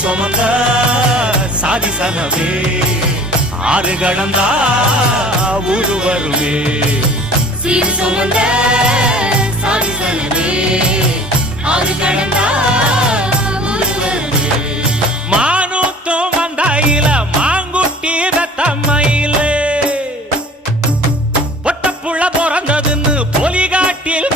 சுமந்த சாதிசனமே ஆறு கடந்தா ஊரு வருமே சீர் சுமந்த சாதிசனமே ஆறு கடந்தா ஊரு வருமே மானூத்தும் வந்தாயில மாங்குட்டி ரத்தம்மையிலே பொட்டப்புள்ள பிறந்ததுன்னு பொலிகாட்டில்